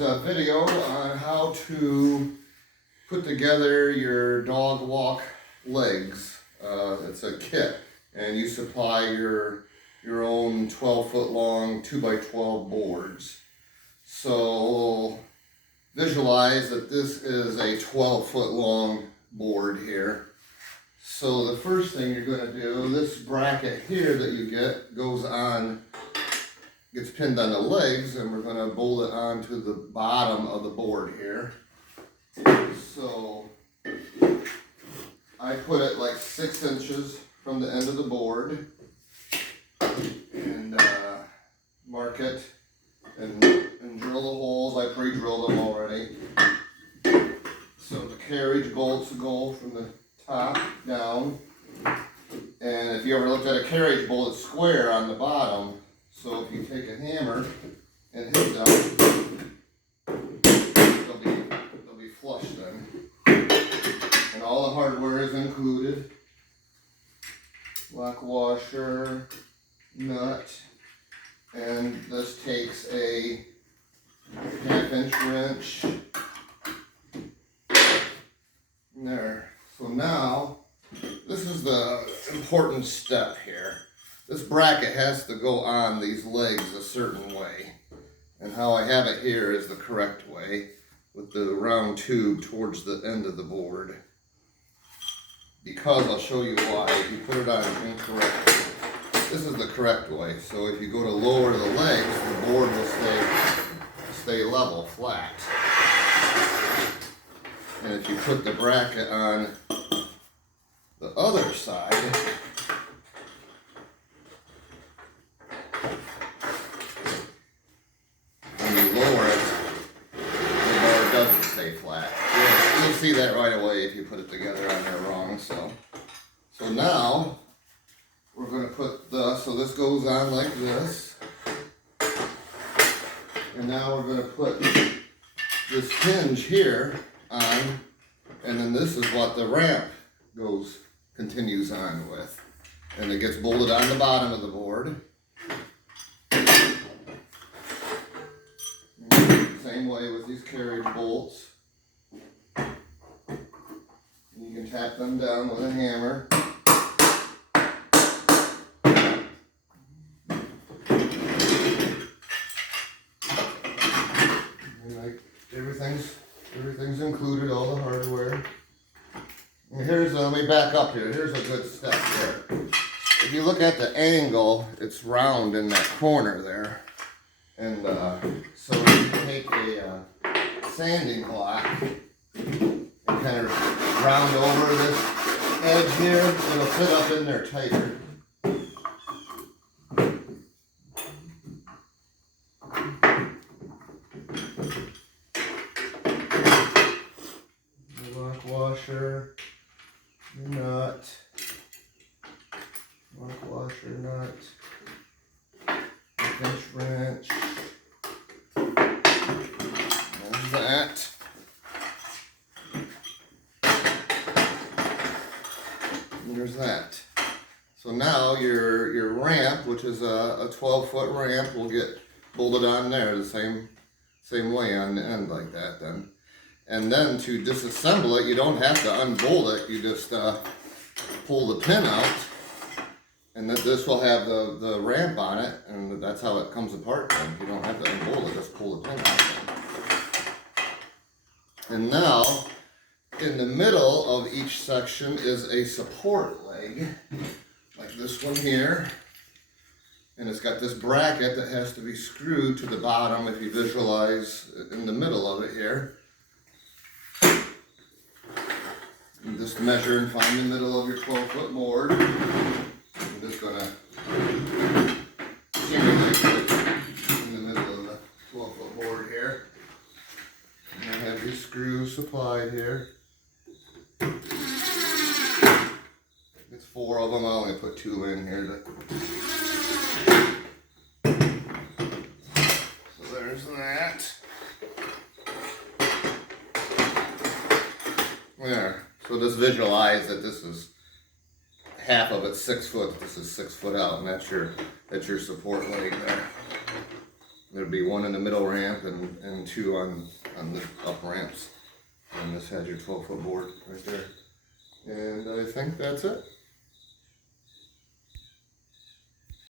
is a video on how to put together your dog walk legs. It's a kit, and you supply your own 12-foot long 2x12 boards. So visualize that this is a 12-foot long board here. So the first thing you're going to do, this bracket here that you get gets pinned on the legs, and we're going to bolt it onto the bottom of the board here. So I put it like 6 inches from the end of the board and mark it and drill the holes. I pre-drilled them already. So the carriage bolts go from the top down, and if you ever looked at a carriage bolt, it's square on the bottom. So if you take a hammer and hit them, they'll be flush then. And all the hardware is included: lock washer, nut, and this takes a 1/2-inch wrench. There. So now, this is the important step here. This bracket has to go on these legs a certain way. And how I have it here is the correct way, with the round tube towards the end of the board. Because I'll show you why. If you put it on incorrectly, this is the correct way. So if you go to lower the legs, the board will stay level, flat. And if you put the bracket on the other side, when you lower it, the board doesn't stay flat. You'll see that right away if you put it together on there wrong. So now we're going to put so this goes on like this. And now we're going to put this hinge here on, and then this is what the ramp continues on with, and it gets bolted on the bottom of the board. Same way with these carriage bolts. You can tap them down with a hammer. Everything's included, all the hardware. And let me back up here. Here's a good step there. If you look at the angle, it's round in that corner there. And so you take a sanding block and kind of round over this edge here. It'll fit up in there tighter. Washer, nut, lock washer, nut, 1/2-inch wrench, and that. And there's that. So now your ramp, which is a 12-foot ramp, will get bolted on there the same way on the end like that then. And then to disassemble it, you don't have to unbolt it. You just pull the pin out, and this will have the ramp on it, and that's how it comes apart then. You don't have to unbolt it, just pull the pin out. And now, in the middle of each section is a support leg, like this one here. And it's got this bracket that has to be screwed to the bottom if you visualize in the middle of it here. And just measure and find the middle of your 12-foot board. I'm just going to simulate it in the middle of the 12-foot board here. And I have these screws supplied here. It's 4 of them. I only put 2 in here. So there's that. There. So just visualize that this is half of it 6 foot. This is 6 foot out, and that's your support leg there. there'd be one in the middle ramp and two on the up ramps. And this has your 12-foot board right there. And I think that's it.